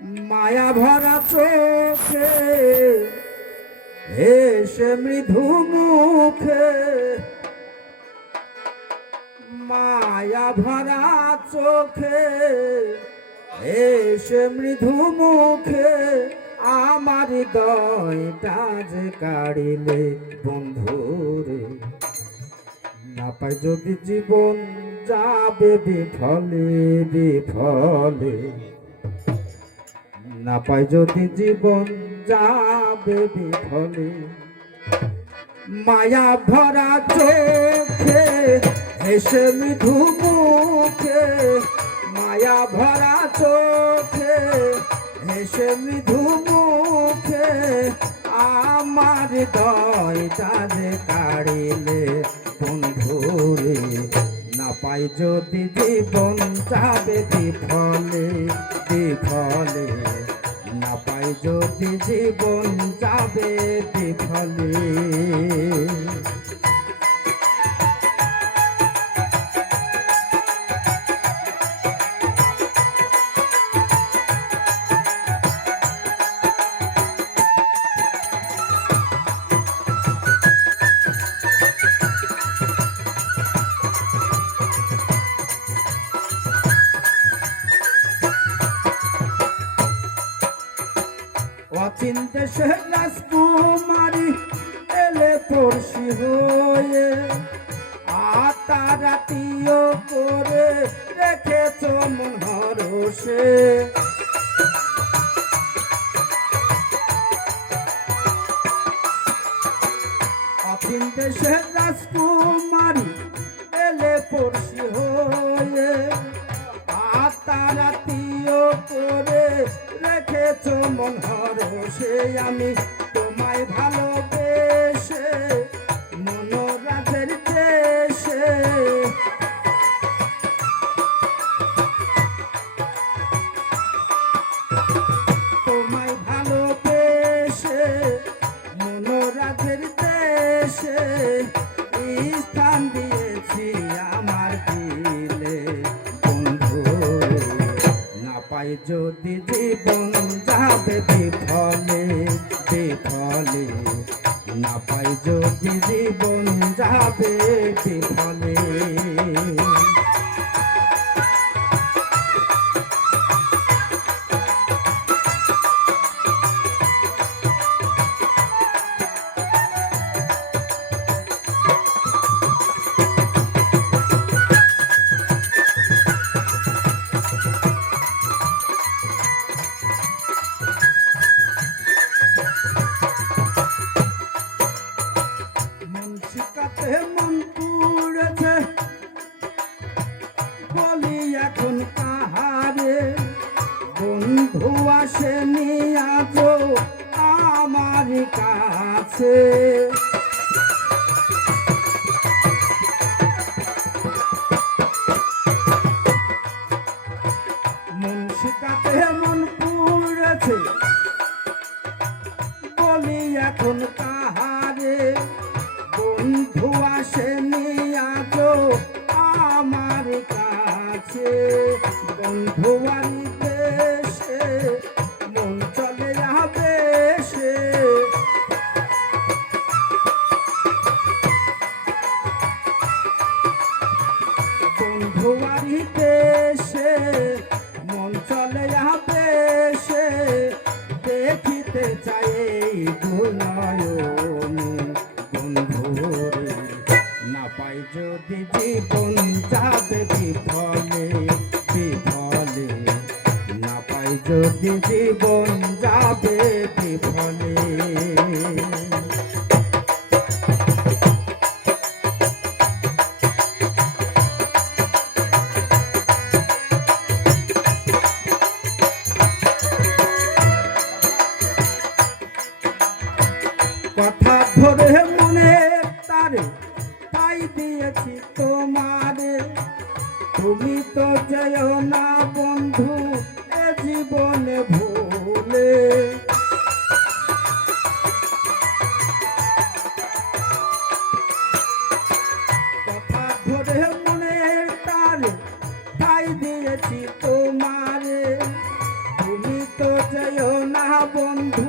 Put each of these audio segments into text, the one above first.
মায়া ভরা চোখে এসে মৃদু মুখে, মায়া ভরা চোখে এসে মৃদু মুখে, আমার হৃদয়টা যে কাড়িলে বন্ধুরে, না পাই যদি জীবন যাবে বিফলে বিফলে, না পাই যদি জীবন যাবে বিফলে। মায়া ভরা চোখে এসে মৃদু মুখে, মায়া ভরা চোখে এসে মৃদু মুখে, আমার হৃদয়টা যে কাড়িলে বন্ধুরে, না পাই যদি জীবন যাবে বিফলে বিফলে, না পাই যদি জীবন যাবে বিফলে। অচিন দেশে রাজকুমারী এলে পড়শি হয়ে, আতারাতিও করে রেখেছ মন হরষে। অচিন দেশে রাজকুমারী এলে পড়শি হয়ে, আতারাতিও করে রেখেছ মন হরষে। আমি তোমায় ভালোবেসে মনোরাজের দেশে, তোমায় ভালোবেসে মনোরাজের দেশে, স্থান দিয়েছি আমার দিলে বন্ধুরে, না পাই যদি জীবন যাবে বিফলে বিফলে, না পাই যদি জীবন যাবে বিফলে। মন পুড়েছে বলি এখন কাহারে, বন্ধু আসেনি আজো আমার কাছে। মন শিকাতে মন পুড়েছে বলি এখন কাহারে, বন্ধু আসেনি আজো আমার কাছে। বন্ধু আরি দেশে মন চলে যাবে সে, বন্ধু আরি দেশে মন চলে যাবে সে, দেখিতে চাই দুনয়নে বন্ধুরে, না পাই যদি জীবন যাবে বিফলে বিফলে, না পাই যদি জীবন যাবে বিফলে। কথা ধরে মনে তারে তাই দিয়েছি তোমারে, তুমি তো যেও না বন্ধু এ জীবনে ভুলে। বন্ধু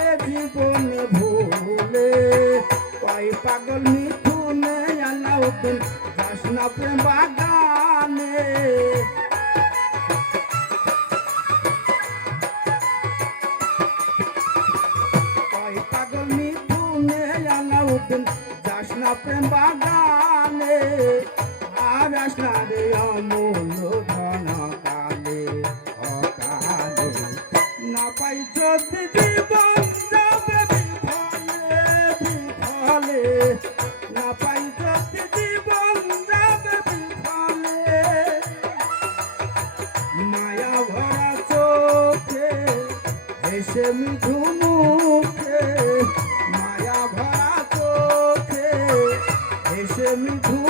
এ জীবনে ভুলে ওই পাগল মিঠুনে আলাউদ্দিন যাস না প্রেম বাগানে ওই পাগল মিঠুনে আলাউদ্দিন যাস না প্রেম বাগানে আর আসনা রে অমূল্য ধন কালে অকালে না পাই যদি জীবন যাবে বিফলে বিফলে না পাই যদি জীবন যাবে বিফলে মায়া ভরা চোখে এসে মিঠু মুখে মায়া ভরা চোখে এসে মিঠু